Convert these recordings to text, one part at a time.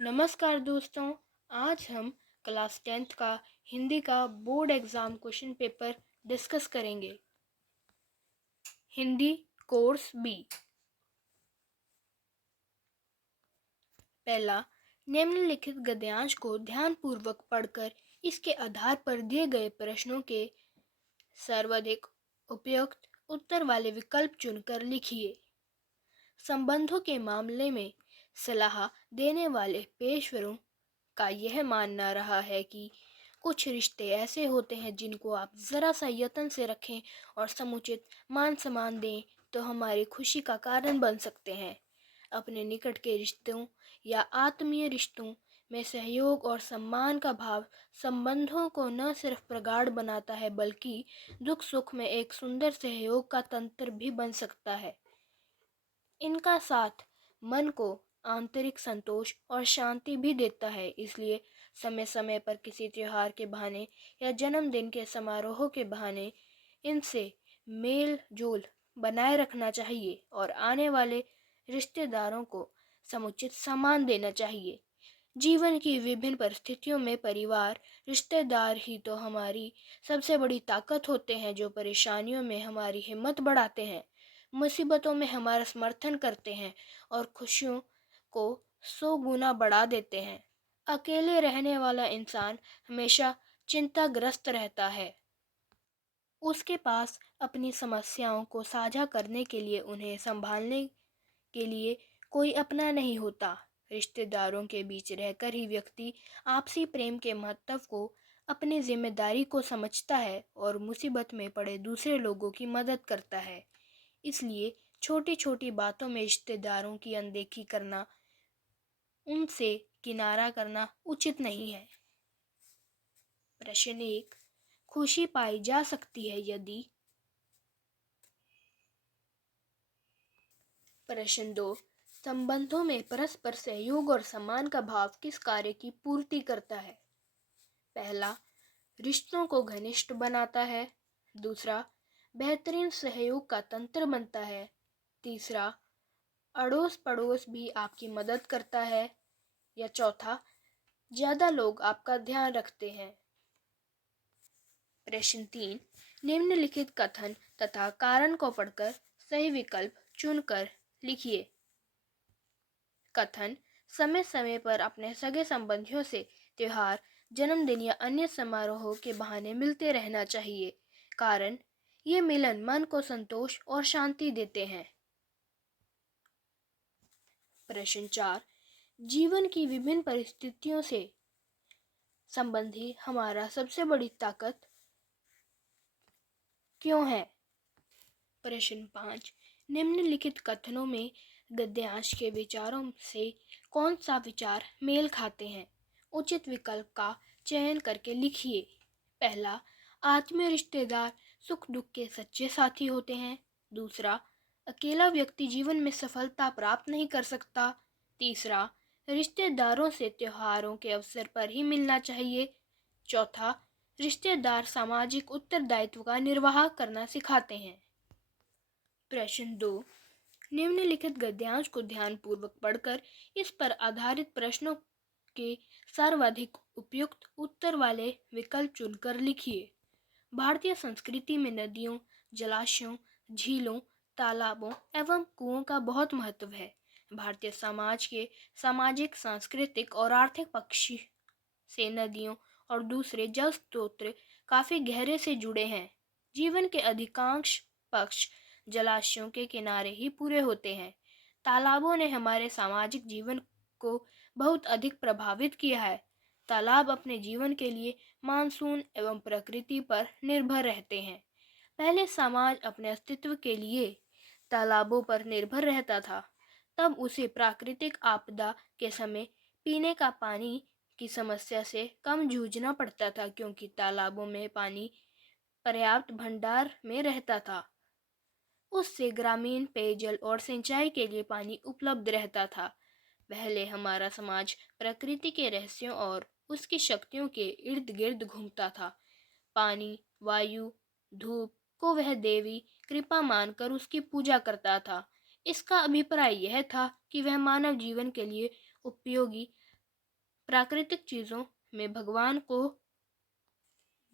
नमस्कार दोस्तों। आज हम क्लास 10th का हिंदी का board exam question paper discuss करेंगे। Hindi course B. पहला, निम्नलिखित गद्यांश को ध्यानपूर्वक पढ़कर इसके आधार पर दिए गए प्रश्नों के सर्वाधिक उपयुक्त उत्तर वाले विकल्प चुनकर लिखिए। संबंधों के मामले में सलाह देने वाले पेशवरों का यह मानना रहा है कि कुछ रिश्ते ऐसे होते हैं जिनको आप ज़रा सा यत्न से रखें और समुचित मान सम्मान दें तो हमारी खुशी का कारण बन सकते हैं। अपने निकट के रिश्तों या आत्मीय रिश्तों में सहयोग और सम्मान का भाव संबंधों को न सिर्फ प्रगाढ़ बनाता है बल्कि दुख सुख में एक सुंदर सहयोग का तंत्र भी बन सकता है। इनका साथ मन को आंतरिक संतोष और शांति भी देता है। इसलिए समय समय पर किसी त्योहार के बहाने या जन्मदिन के समारोह के बहाने इनसे मेल जोल बनाए रखना चाहिए और आने वाले रिश्तेदारों को समुचित सम्मान देना चाहिए। जीवन की विभिन्न परिस्थितियों में परिवार रिश्तेदार ही तो हमारी सबसे बड़ी ताकत होते हैं, जो परेशानियों में हमारी हिम्मत बढ़ाते हैं, मुसीबतों में हमारा समर्थन करते हैं और खुशियों को 100 गुना बढ़ा देते हैं। अकेले रहने वाला इंसान हमेशा चिंताग्रस्त रहता है। उसके पास अपनी समस्याओं को साझा करने के लिए, उन्हें संभालने के लिए कोई अपना नहीं होता। रिश्तेदारों के बीच रहकर ही व्यक्ति आपसी प्रेम के महत्व को, अपनी जिम्मेदारी को समझता है और मुसीबत में पड़े दूसरे लोगों की मदद करता है। इसलिए छोटी छोटी बातों में रिश्तेदारों की अनदेखी करना, उनसे किनारा करना उचित नहीं है। प्रश्न 1, खुशी पाई जा सकती है यदि। प्रश्न 2, संबंधों में परस्पर सहयोग और सम्मान का भाव किस कार्य की पूर्ति करता है? पहला, रिश्तों को घनिष्ठ बनाता है। दूसरा, बेहतरीन सहयोग का तंत्र बनता है। तीसरा, अड़ोस पड़ोस भी आपकी मदद करता है। या चौथा, ज़्यादा लोग आपका ध्यान रखते हैं। प्रश्न 3, निम्नलिखित कथन तथा कारण को पढ़कर सही विकल्प चुनकर लिखिए। कथन, समय समय पर अपने सगे संबंधियों से त्योहार, जन्मदिन या अन्य समारोहों के बहाने मिलते रहना चाहिए। कारण, ये मिलन मन को संतोष और शांति देते हैं। प्रश्न 4, जीवन की विभिन्न परिस्थितियों से संबंधी हमारा सबसे बड़ी ताकत क्यों है? प्रश्न 5, निम्नलिखित कथनों में गद्यांश के विचारों से कौन सा विचार मेल खाते हैं? उचित विकल्प का चयन करके लिखिए। पहला, आत्मीय रिश्तेदार सुख दुख के सच्चे साथी होते हैं। दूसरा, अकेला व्यक्ति जीवन में सफलता प्राप्त नहीं कर सकता। तीसरा, रिश्तेदारों से त्योहारों के अवसर पर ही मिलना चाहिए। चौथा, रिश्तेदार सामाजिक उत्तरदायित्व का निर्वाह करना सिखाते हैं। प्रश्न 2, निम्नलिखित गद्यांश को ध्यानपूर्वक पढ़कर इस पर आधारित प्रश्नों के सर्वाधिक उपयुक्त उत्तर वाले विकल्प चुनकर लिखिए। भारतीय संस्कृति में नदियों, जलाशयों, झीलों, तालाबों एवं कुओं का बहुत महत्व है। भारतीय समाज के सामाजिक, सांस्कृतिक और आर्थिक पक्ष से नदियों और दूसरे जल स्रोत काफी गहरे से जुड़े हैं। जीवन के अधिकांश पक्ष जलाशयों के किनारे ही पूरे होते हैं। तालाबों ने हमारे सामाजिक जीवन को बहुत अधिक प्रभावित किया है। तालाब अपने जीवन के लिए मानसून एवं प्रकृति पर निर्भर रहते हैं। पहले समाज अपने अस्तित्व के लिए तालाबों पर निर्भर रहता था। तब उसे प्राकृतिक आपदा के समय पीने का पानी की समस्या से कम जूझना पड़ता था, क्योंकि तालाबों में पानी पर्याप्त भंडार में रहता था। उससे ग्रामीण पेयजल और सिंचाई के लिए पानी उपलब्ध रहता था। पहले हमारा समाज प्रकृति के रहस्यों और उसकी शक्तियों के इर्द गिर्द घूमता था। पानी, वायु, धूप को वह देवी कृपा मानकर उसकी पूजा करता था। इसका अभिप्राय यह था कि वह मानव जीवन के लिए उपयोगी प्राकृतिक चीज़ों में भगवान को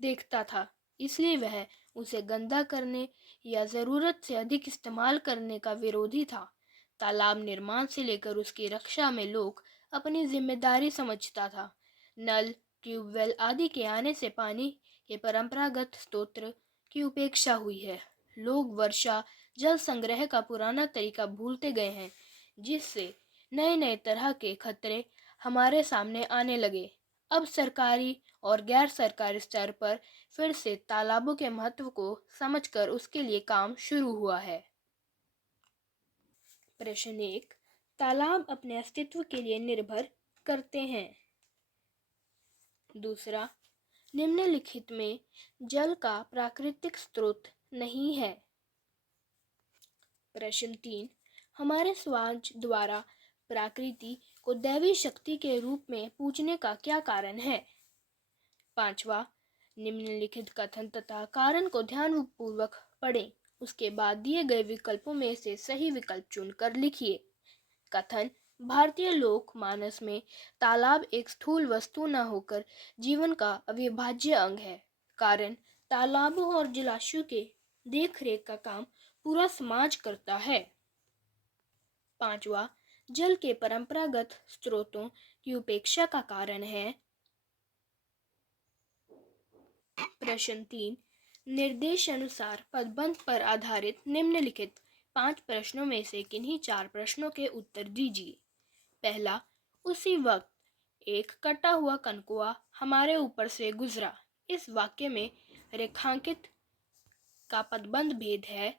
देखता था, इसलिए वह उसे गंदा करने या ज़रूरत से अधिक इस्तेमाल करने का विरोधी था। तालाब निर्माण से लेकर उसकी रक्षा में लोग अपनी जिम्मेदारी समझता था। नल, ट्यूबवेल आदि के आने से पानी के परंपरागत स्रोत की उपेक्षा हुई है। लोग वर्षा जल संग्रह का पुराना तरीका भूलते गए हैं, जिससे नए नए तरह के खतरे हमारे सामने आने लगे। अब सरकारी और गैर सरकारी स्तर पर फिर से तालाबों के महत्व को समझकर उसके लिए काम शुरू हुआ है। प्रश्न 1, तालाब अपने अस्तित्व के लिए निर्भर करते हैं। दूसरा, निम्नलिखित में जल का प्राकृतिक स्रोत नहीं है। प्रश्न 3, हमारे समाज द्वारा प्रकृति को दैवी शक्ति के रूप में पूजने का क्या कारण है। पांचवा, निम्नलिखित कथन तथा कारण को ध्यानपूर्वक पढ़ें। उसके बाद दिए गए विकल्पों में से सही विकल्प चुनकर लिखिए। कथन, भारतीय लोक मानस में तालाब एक स्थूल वस्तु न होकर जीवन का अविभाज्य अंग है। कारण, तालाबों और जलाशयों के देखरेख का काम पूरा समाज करता है। पांचवा, जल के परंपरागत स्रोतों की उपेक्षा का कारण है। प्रश्न 3, निर्देशानुसार पदबंध पर आधारित निम्नलिखित 5 प्रश्नों में से किन्हीं 4 प्रश्नों के उत्तर दीजिए। पहला, उसी वक्त एक कटा हुआ कनकुआ हमारे ऊपर से गुजरा। इस वाक्य में रेखांकित का पदबंध भेद है।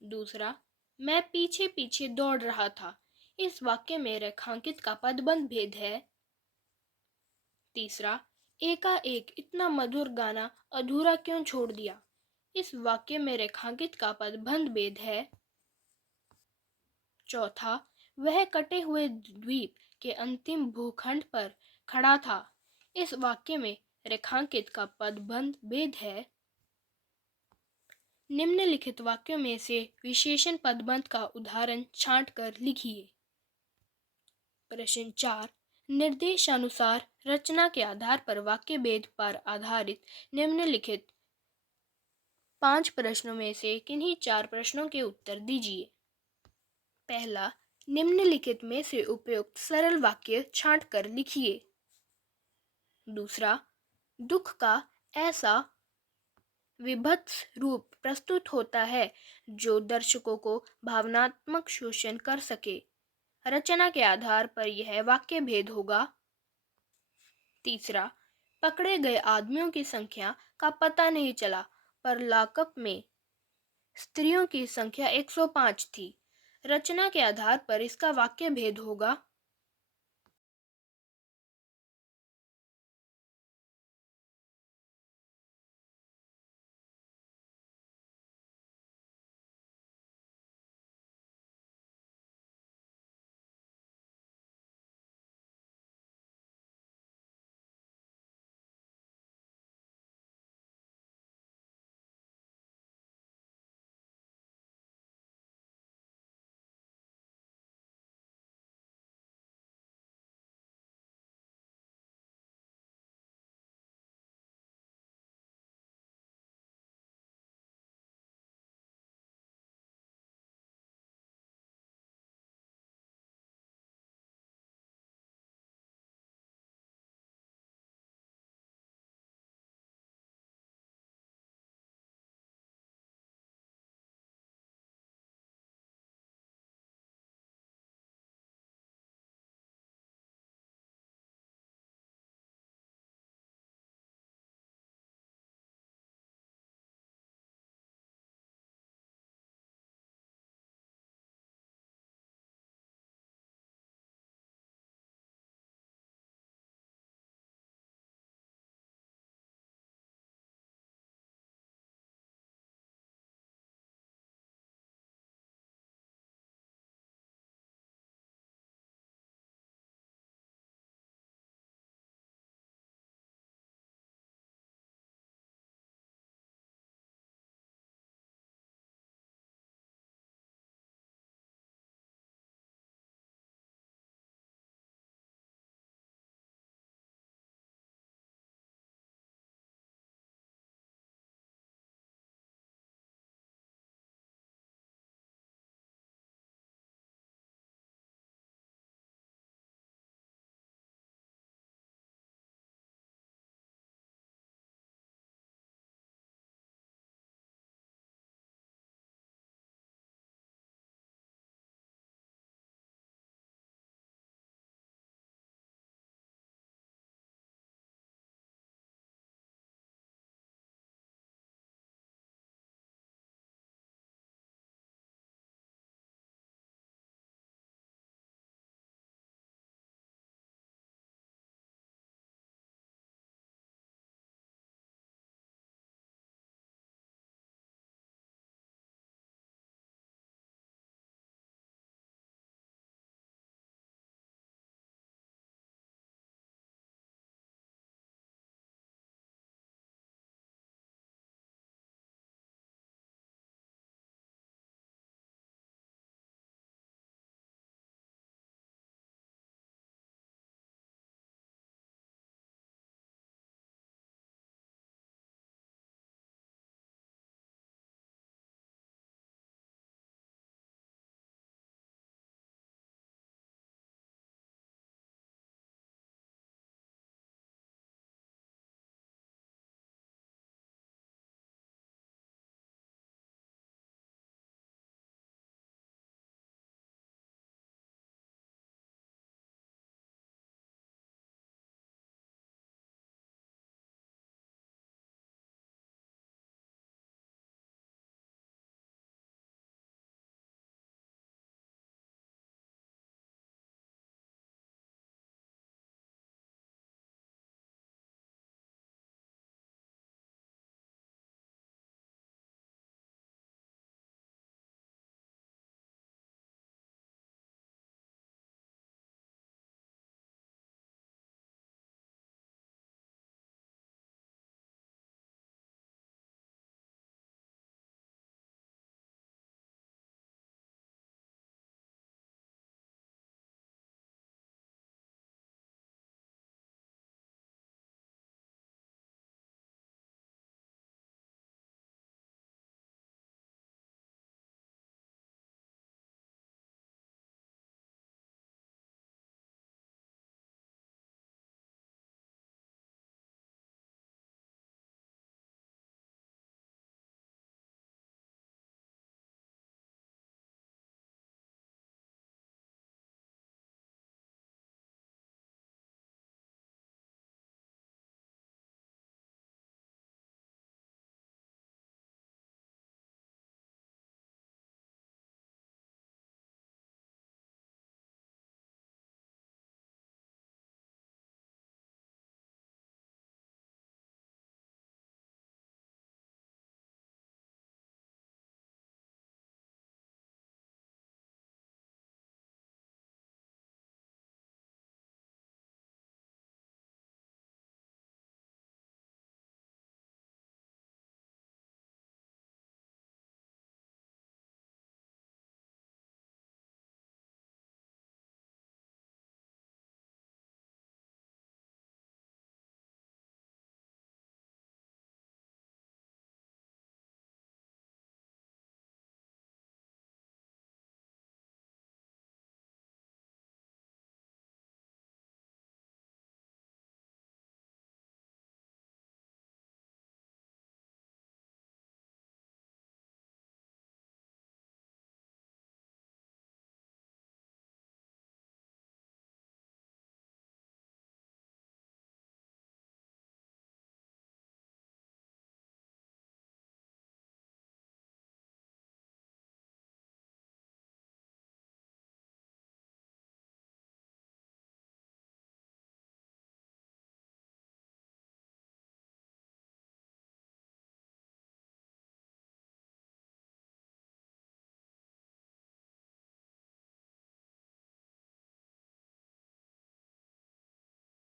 दूसरा, मैं पीछे पीछे दौड़ रहा था। इस वाक्य में रेखांकित का पदबंध भेद है। तीसरा, एकाएक इतना मधुर गाना अधूरा क्यों छोड़ दिया। इस वाक्य में रेखांकित का पदबंध भेद है। चौथा, वह कटे हुए द्वीप के अंतिम भूखंड पर खड़ा था। इस वाक्य में रेखांकित का पदबंध भेद है। निम्नलिखित वाक्यों में से विशेषण पदबंध का उदाहरण छांटकर लिखिए। प्रश्न 4, निर्देशानुसार रचना के आधार पर वाक्य भेद पर आधारित निम्नलिखित 5 प्रश्नों में से किन्हीं 4 प्रश्नों के उत्तर दीजिए। पहला, निम्नलिखित में से उपयुक्त सरल वाक्य छांटकर लिखिए। दूसरा, दुख का ऐसा विभत्स रूप प्रस्तुत होता है जो दर्शकों को भावनात्मक शोषण कर सके। रचना के आधार पर यह वाक्य भेद होगा। तीसरा, पकड़े गए आदमियों की संख्या का पता नहीं चला, पर लॉकअप में स्त्रियों की संख्या 105 थी। रचना के आधार पर इसका वाक्य भेद होगा।